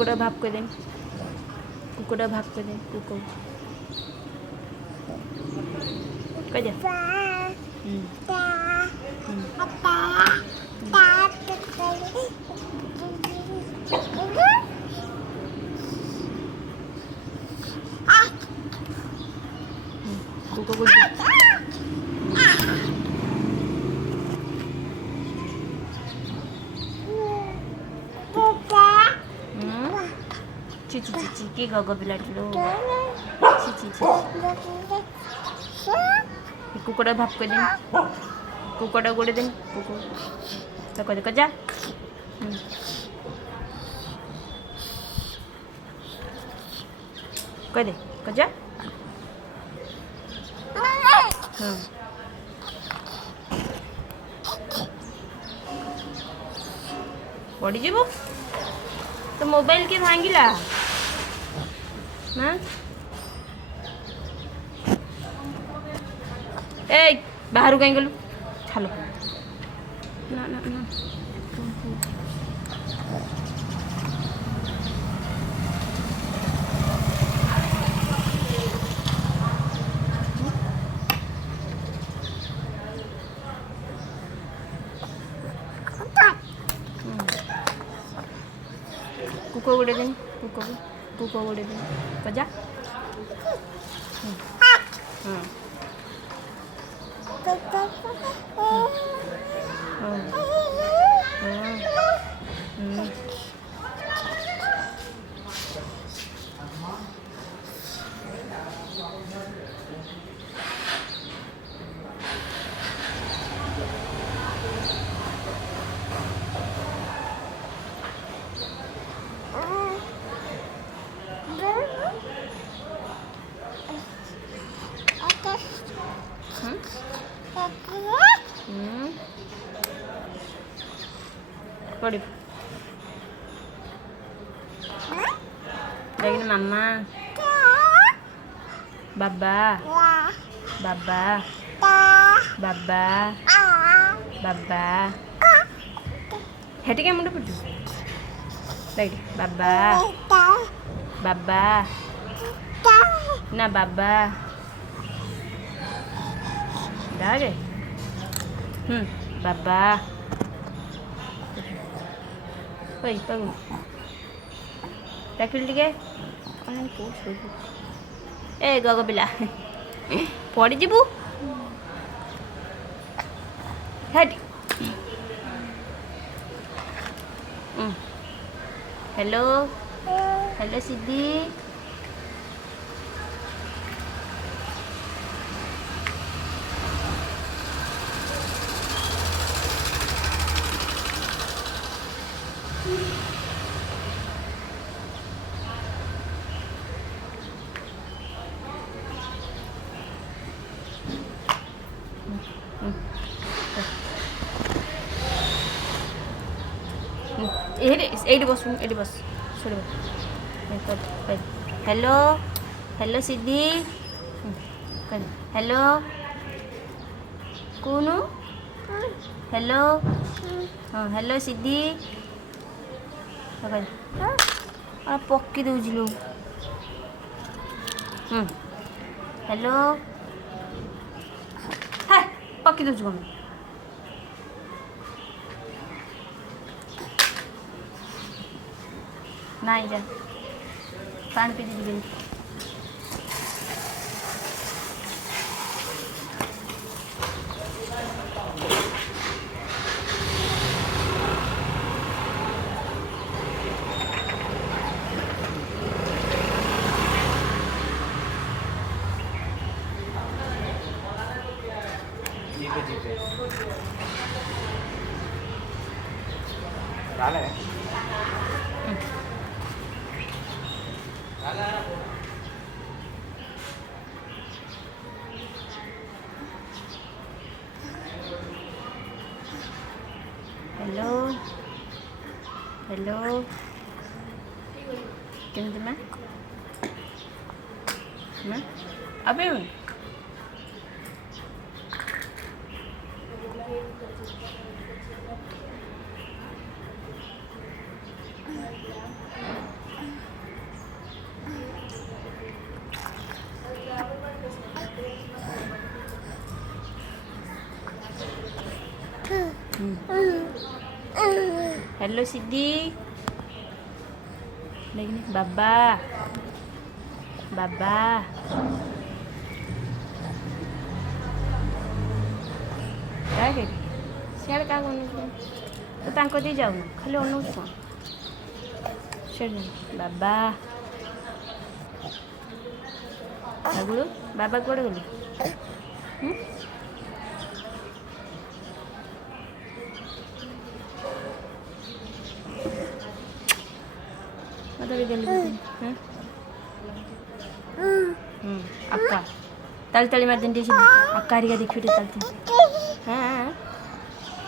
कुकुड़ा भाप कर दें, कुकुड़ा भाप कर दें, कुकुड़ कह जा। कुकुड़ कुछ ची ची ची ची की गगो बिलाटी लो ची ची ची कुकुड़ा भाप कर दें, कुकुड़ा गोड़े दें, कुकुड़ तो कह जा कह दे कह जा। हाँ पड़ी जीवु तो मोबाइल के भांगिला हाँ ए बाहर कहीं गलु चलो ना ना ना कुको उड़े दिन कुको उड़े दिन कजा हाँ पड़ी लेकिन मम्मा बाबा बाबा बाबा बाबा हेटी क्या मुंडे पड़ू लाइट बाबा बाबा ना बाबा डागे बाबा ओय पगु टाकिल टिके कौन पूछ ए गगो पिला पड़ी जीवु हेट हेलो हेलो सिद्धि एडी बस छोड़ हेलो हेलो सिद्धि हेलो कौन हेलो हाँ हेलो सिद्धि पक्की दूलु हेलो है पक्की दूँ कम नहीं जा पानी पी दीजिए हेलो हेलो केମିତି ମା अबे हेलो सिद्धि देखने बाबा बाबा क्या कह सियाड़ क्या तो तांको दे जाऊ खाली अनौछ कौन बाबा आगुड़ बाबा कौड़े गली अक्का तली तली मारती अक्का हरिका देखी तलती हाँ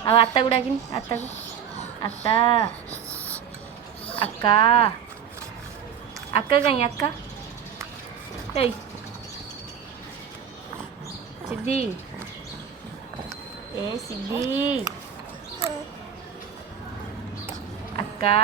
अब आत्ता गुड़ा कि आत्ता को आत्ता अक्का अक्का कहीं अक्का सिद्धि ए सिद्धि अक्का